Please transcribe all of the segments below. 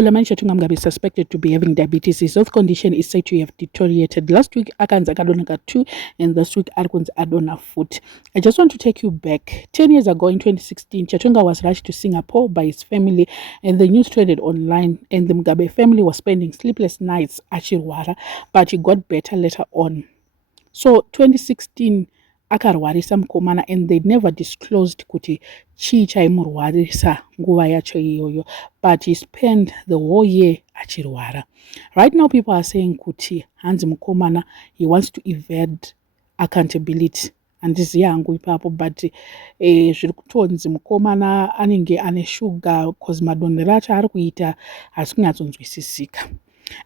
uBolamani Shatunga Mugabe is suspected to be having diabetes. His health condition is said to have deteriorated. Last week, akanza kadonaka 2, and this week, akunza adona foot. I just want to take you back. 10 years ago, in 2016, Shatunga was rushed to Singapore by his family, and the news trended online, and the Mugabe family was spending sleepless nights at Chirwara, but he got better later on. So 2016 akarwarisa mukomana, and they never disclosed kuti chii chaimurwarisa nguva yacho iyoyo, but he spent the whole year achirwara. Right now people are saying kuti hanzi mukomana, he wants to evade accountability. Handizivi hangu ipapo, but zviri kutonzi mukomana anenge ane shuga cause madonero acho ari kuita hasi kunyatsonzwisisika.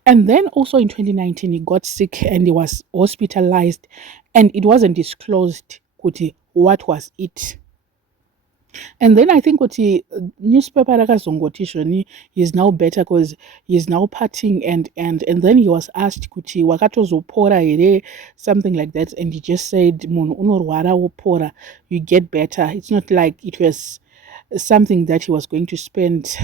And then also in 2019, he got sick and he was hospitalized, and it wasn't disclosed kuti what was it. And then I think kuti newspaper rakazongoti zvoni he's now better because he's now partying, and then he was asked kuti wakatozopora here, something like that, and he just said munhu unorwara wopora, you get better. It's not like it was something that he was going to spend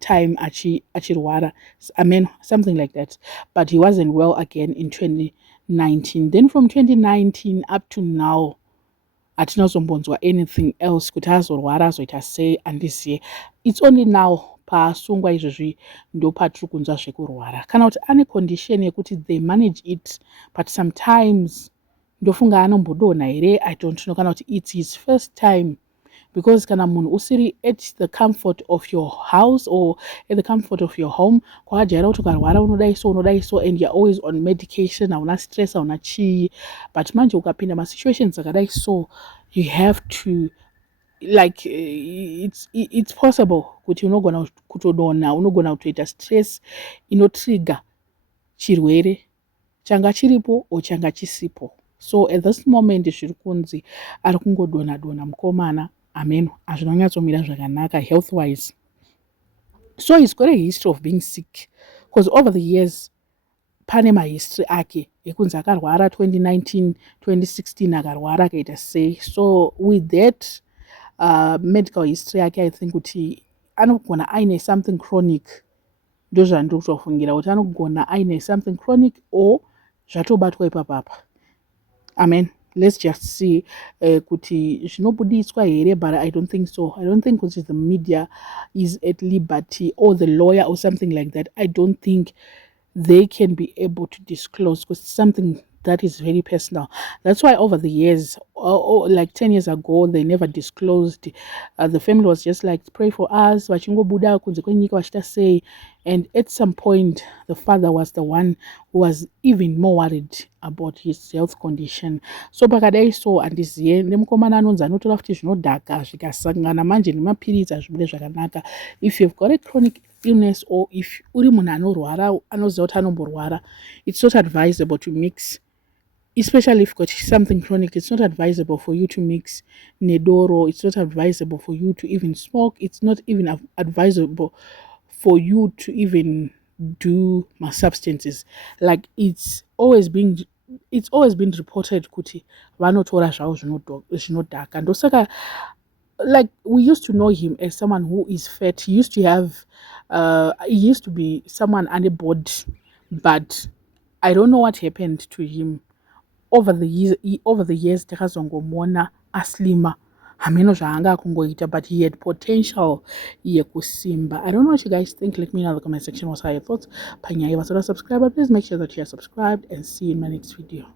time achirwara. I mean, something like that. But he wasn't well again in 2019. Then from 2019 up to now, atinazombonzwa anything else kuti azorwara azoita sei handisiye. It's only now pasungwa izvozvi ndo patiri kunzwa zvekurwara. Kana kuti ane condition yekuti they manage it, but sometimes ndofunga anombodonha here, I don't know, kana kuti it's his first time. Because kana munhu usiri at the comfort of your house or at the comfort of your home, kwakajaira kuti ukarwara unodai so, and you're always on medication, hauna stress, hauna chii. But manje ukapinda masituations akadai so, you have to, like, it's possible kuti unogona kutodonha, unogona kutoita stress inotrigger chirwere changa chiripo o changa chisipo. So at this moment zviri kunzi ari kungodonha mukomana. Amen. Azvinonyatsomira zvakanaka health wise. So he's got a history of being sick, because over the years pane mahistory ake ekunzi akarwara 2019 2016 akarwara akaita sei. So with that medical history ake, I think kuti anogona aine something chronic. Ndo zvandiri kutofungira kuti anogona aine something chronic or zvatobatwa ipapapa. Amen. Let's just see kuti zvinobuditswa here, but I don't think so. I don't think because the media is at liberty, or the lawyer or something like that. I don't think they can be able to disclose, because it's something that is very personal. That's why over the years, like 10 years ago, they never disclosed. The family was just like, pray for us, vachingobuda kunze kwenyika vachita sei. And at some point, the father was the one who was even more worried about his health condition. So pakadai so handiziye nemukomana anonzi anotora futi zvinodhaka zvikasangana manje nemapiritsi hazvibure zvakanaka. If you've got a chronic illness, or if uri munhu anorwara anoziva kuti anomborwara, it's not advisable to mix. Especially if you've got something chronic, it's not advisable for you to mix nedoro. It's not advisable for you to even smoke. It's not even advisable for you to even do my substances. Like it's always been reported kuti vanotora zvavo zvinodhaka. Ndosaka, like, we used to know him as someone who is fat. He used to be someone unboard, but I don't know what happened to him over the years. Takazongomona aslima, hameno zvaanga kungoita, but he had potential yekusimba. I don't know what you guys think. Let me know in the comment section what are your thoughts. Panyai vasora subscribe, please make sure that you are subscribed, and see you in my next video.